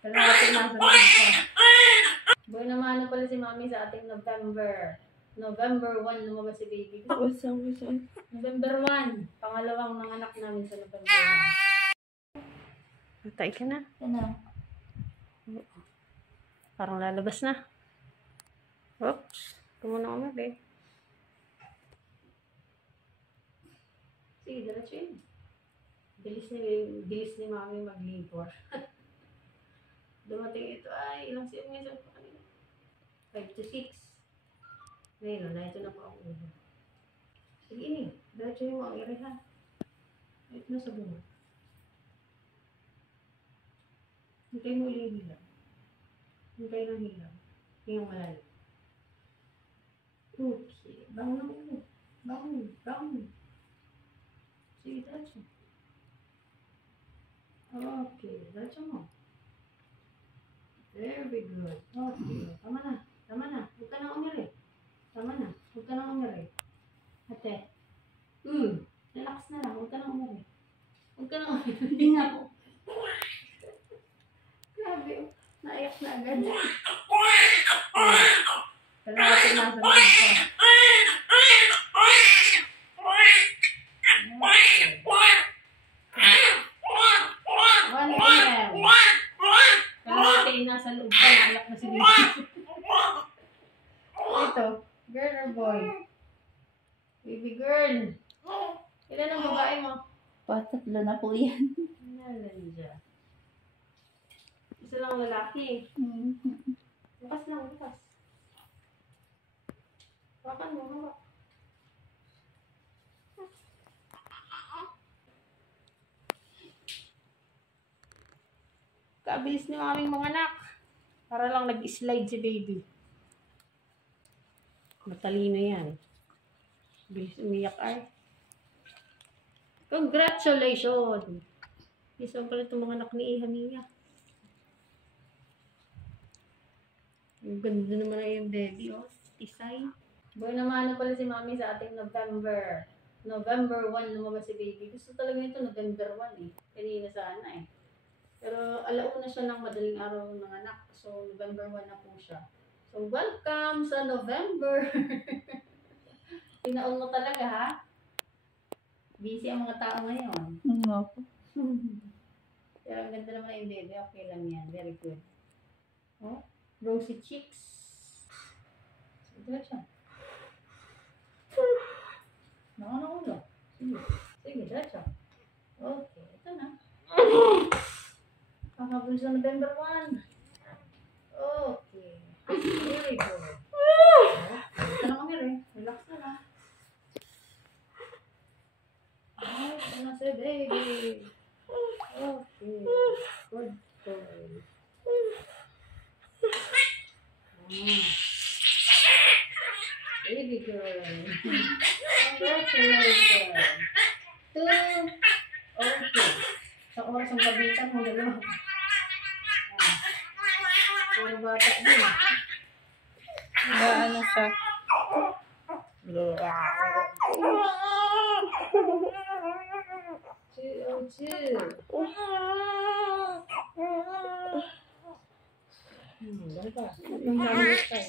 Kalahati na sa mga. Boy naman ano pala si mami sa ating November. November 1 lumabas si baby. November 1. Pangalawang nanganak namin sa November 1. Natay ka na. Ano? Parang lalabas na. Oops. Kumuna ko eh. Sige, diretso yun. Bilis ni mami mag-labor. Dumating ito ay ilang siyang ngayon pa kanina. 5 to 6. Ngayon, na ito na po ang ulo. Sige ini, diretso yung mga ire ha. Ito na sa bunga. Hintay mo ulit yung hilang. Hintay ng hilang. Hingang malalim. Okay. Bangon na ulo. Bangon. Sige, diretso. Okay, diretso mo. Very good. Okay. Tama na. Huwag ka na umiri. Huwag ka na umiri. Ate. Relax na lang. Huwag ka na umiri. Hindi nga po. Grabe. Naiyak na agad. Kalahati na sa mga. Nasa loob ka, naiyak na si baby. Ito, girl or boy? Baby girl. Ilan ang babae mo? Tatlo na po yan. Nalan dyan. Isa lang lalaki. Bukas lang, bukas. Hawakan mo, hawak. Kabilis ni maming mga anak. Para lang nag-slide si baby. Matalino yan. Bilis umiyak ay. Congratulations! Isa pala itong mga anak ni Iha niya. Ang ganda naman na yung baby, oh. Tisay. Boy naman ano pala si mami sa ating November. November 1 lumabas si baby. Gusto talaga ito November 1 eh. Kanina sana eh. Pero alauna siya ng madaling araw ng anak. So, November 1 na po siya. So, welcome sa November! Tinaon mo talaga, ha? Busy ang mga tao ngayon. Pero ang ganda naman yung baby. Okay lang yan. Very good. Oh, rosy cheeks. Ito na siya. Ulo. Sige, diretso. Okay, ito na. Habol sa November 1. Okay. Very good. Ito na kami rin. Relax na lang. Ay, ito na si baby. Okay. Good boy. Baby girl. Congratulations. 2. Okay. Sa oras ang kabitan mo, dalawa. Puro bata din. Ano siya? Chill. Dali pa. Yung gamit tayo.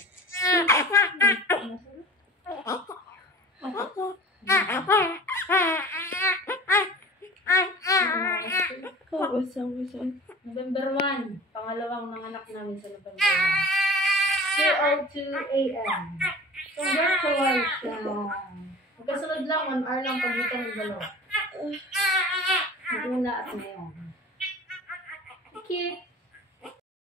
November 1, pangalawang nanganak namin sa November 1. 2:02 a.m. Congratulations! Magkasunod lang, 1 hour lang pagitan ng dalawa. Ang una at ngayon. Okay.